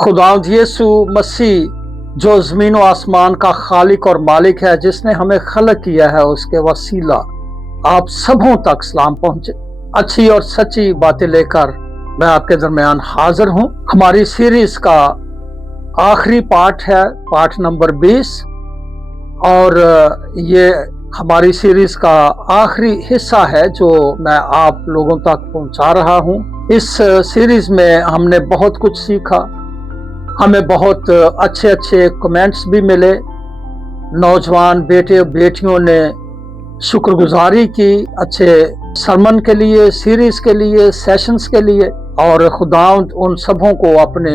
खुदावंद यीशु मसीह जो ज़मीन व आसमान का खालिक और मालिक है, जिसने हमें खलक किया है, उसके वसीला आप सबों तक सलाम पहुंचे। अच्छी और सच्ची बातें लेकर मैं आपके दरमियान हाजिर हूं। हमारी सीरीज का आखिरी पार्ट है, पार्ट नंबर 20, और ये हमारी सीरीज का आखिरी हिस्सा है जो मैं आप लोगों तक पहुंचा रहा हूं। इस सीरीज में हमने बहुत कुछ सीखा, हमें बहुत अच्छे अच्छे कमेंट्स भी मिले। नौजवान बेटे और बेटियों ने शुक्रगुजारी की अच्छे सरमन के लिए, सीरीज के लिए, सेशंस के लिए, और खुदावंद उन सबों को अपने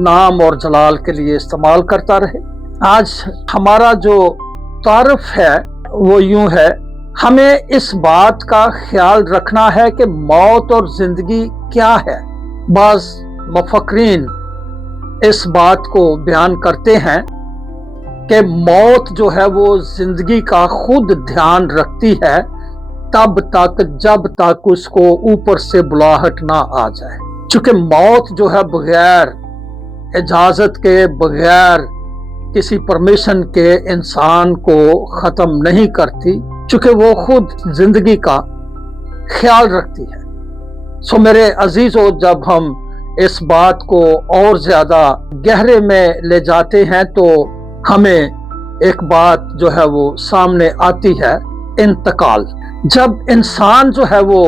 नाम और जलाल के लिए इस्तेमाल करता रहे। आज हमारा जो तारुफ है वो यूं है, हमें इस बात का ख्याल रखना है कि मौत और जिंदगी क्या है। बाज़ मुफक्रीन इस बात को बयान करते हैं कि मौत जो है वो जिंदगी का खुद ध्यान रखती है तब तक जब तक उसको ऊपर से बुलाहट ना आ जाए। चूंकि मौत जो है बगैर इजाजत के, बगैर किसी परमिशन के इंसान को खत्म नहीं करती, चूंकि वो खुद जिंदगी का ख्याल रखती है। सो मेरे अजीजों, जब हम इस बात को और ज्यादा गहरे में ले जाते हैं तो हमें एक बात जो है वो सामने आती है, इंतकाल। जब इंसान जो है वो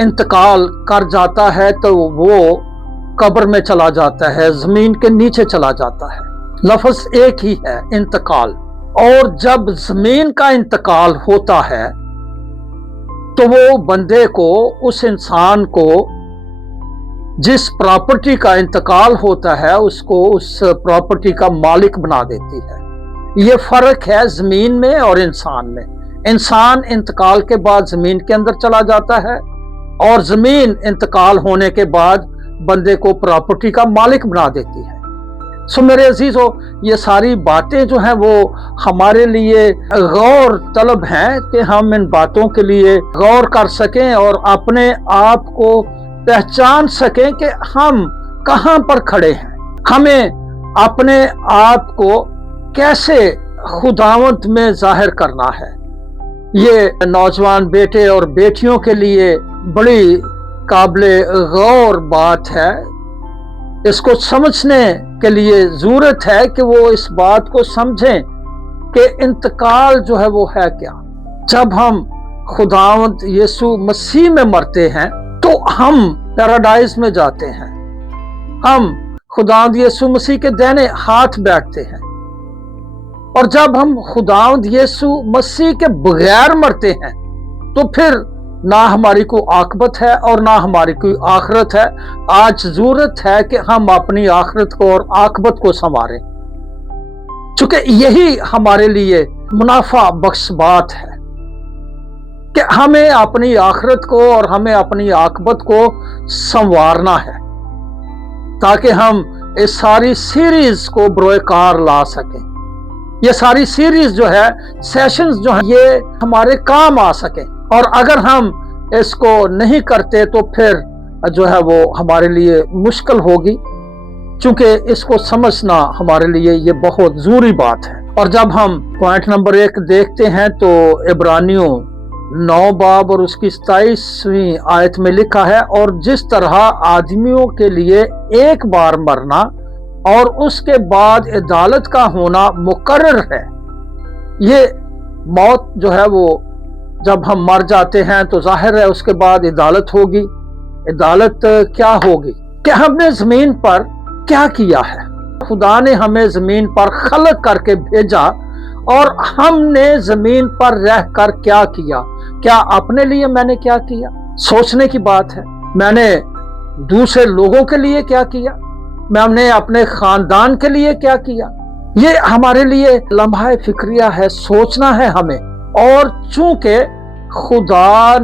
इंतकाल कर जाता है तो वो कब्र में चला जाता है, जमीन के नीचे चला जाता है। लफ्ज एक ही है, इंतकाल। और जब जमीन का इंतकाल होता है तो वो बंदे को, उस इंसान को जिस प्रॉपर्टी का इंतकाल होता है उसको उस प्रॉपर्टी का मालिक बना देती है। ये फर्क है जमीन में और इंसान में। इंसान इंतकाल के बाद जमीन के अंदर चला जाता है और जमीन इंतकाल होने के बाद बंदे को प्रॉपर्टी का मालिक बना देती है। सो मेरे अजीजों, ये सारी बातें जो हैं वो हमारे लिए गौर तलब हैं कि हम इन बातों के लिए गौर कर सकें और अपने आप को पहचान सकें कि हम कहां पर खड़े हैं। हमें अपने आप को कैसे खुदावंद में जाहिर करना है। ये नौजवान बेटे और बेटियों के लिए बड़ी काबिले गौर बात है। इसको समझने के लिए जरूरत है कि वो इस बात को समझें कि इंतकाल जो है वो है क्या। जब हम खुदावंद यीशु मसीह में मरते हैं तो हम पैराडाइज में जाते हैं, हम खुदावंद यीशु मसीह के दाहिने हाथ बैठते हैं। और जब हम खुदावंद यीशु मसीह के बगैर मरते हैं तो फिर ना हमारी कोई आखिरत है और ना हमारी कोई आखिरत है। आज जरूरत है कि हम अपनी आखिरत को और आखिरत को संवारें, चूंकि यही हमारे लिए मुनाफा बख्श बात है कि हमें अपनी आखिरत को और हमें अपनी आखिरत को संवारना है ताकि हम इस सारी सीरीज को बरोकार ला सकें। ये सारी सीरीज जो है, सेशंस जो है, ये हमारे काम आ सके। और अगर हम इसको नहीं करते तो फिर जो है वो हमारे लिए मुश्किल होगी, क्योंकि इसको समझना हमारे लिए ये बहुत जरूरी बात है। और जब हम पॉइंट नंबर 1 देखते हैं तो इब्रानियों 9 बाब और उसकी 27वीं आयत में लिखा है, और जिस तरह आदमियों के लिए एक बार मरना और उसके बाद अदालत का होना मुकर्रर है। ये मौत जो है वो जब हम मर जाते हैं तो जाहिर है उसके बाद अदालत होगी। अदालत क्या होगी कि हमने जमीन पर क्या किया है। खुदा ने हमें जमीन पर खलक करके भेजा और हमने जमीन पर रहकर क्या किया। क्या अपने लिए मैंने क्या किया, सोचने की बात है। मैंने दूसरे लोगों के लिए क्या किया, मैंने अपने खानदान के लिए क्या किया। ये हमारे लिए लम्हा फिक्रिया है, सोचना है हमें। और चूंकि खुदा